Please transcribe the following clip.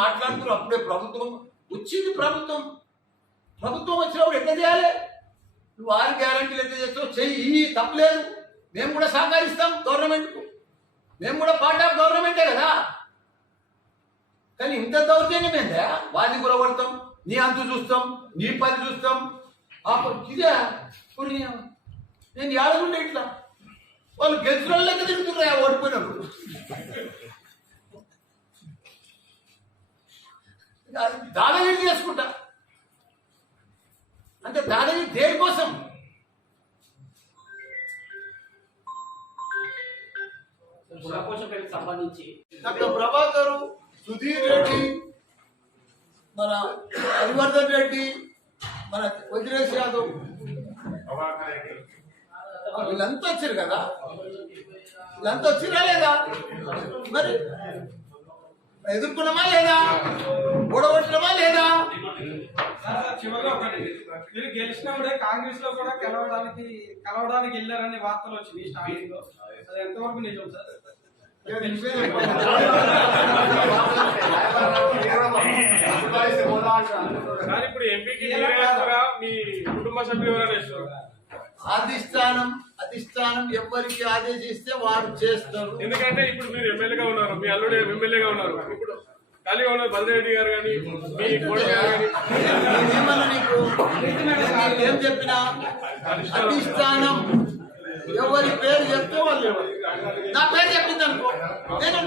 మాట్లాడుతున్నారు. అప్పుడే ప్రభుత్వం వచ్చింది. ప్రభుత్వం వచ్చినప్పుడు ఎట్లా చేయాలి? నువ్వు 6 గ్యారంటీలు ఎట్లా చేస్తావు చెయ్యి, తప్పలేదు. మేము కూడా సహకరిస్తాం గవర్నమెంట్కు. మేము కూడా పార్ట్ ఆఫ్ గవర్నమెంటే కదా. కానీ ఇంత దౌర్జన్యం ఏందా? వాడిని కూరగొడతాం, నీ అంతు చూస్తాం, నీ పని చూస్తాం. ఇదే నేను ఏడగుండే ఇట్లా వాళ్ళు గెలిచిన లెక్క తిరుగుతున్నా ఓడిపోయినప్పుడు. దాదాగిరి చేసుకుంటా అంటే దాదాగిరి దేనికోసం? సంబంధించి డాక్టర్ ప్రభాకర్, సుధీర్ రెడ్డి, మన హరివర్ధన్ రెడ్డి, మన వజ్రేష్ యాదవ్ వీళ్ళంతా వచ్చారు కదా. వీళ్ళంతా వచ్చిరా లేదా? మరి ఎదుర్కొన్నామా లేదా? ఓడగొట్టినమా లేదా? చివరిగా ఒకటి, మీరు గెలిచినప్పుడే కాంగ్రెస్ లో కూడా కలవడానికి వెళ్ళారని వార్తలు వచ్చినాయి స్టార్టింగ్ లో. అది ఎంతవరకు నిజం సార్? ఇప్పుడు ఎంపీకి మీ కుటుంబ సభ్యులు అధిష్టానం ఎవరికి ఆదేశిస్తే వారు చేస్తారు. ఎందుకంటే ఇప్పుడు మీరు ఎమ్మెల్యేగా ఉన్నారు, మీ అల్లుడు ఎమ్మెల్యేగా ఉన్నారు, ఇప్పుడు ఖాళీగా ఉన్నారు బలరెడ్డి గారు కానీ మీ కోడి గారు కానీ. నీకు ఏం చెప్పినా అధిష్టానం ఎవరి పేరు చెప్తే వాళ్ళు, నా పేరు చెప్పింది అనుకో నేను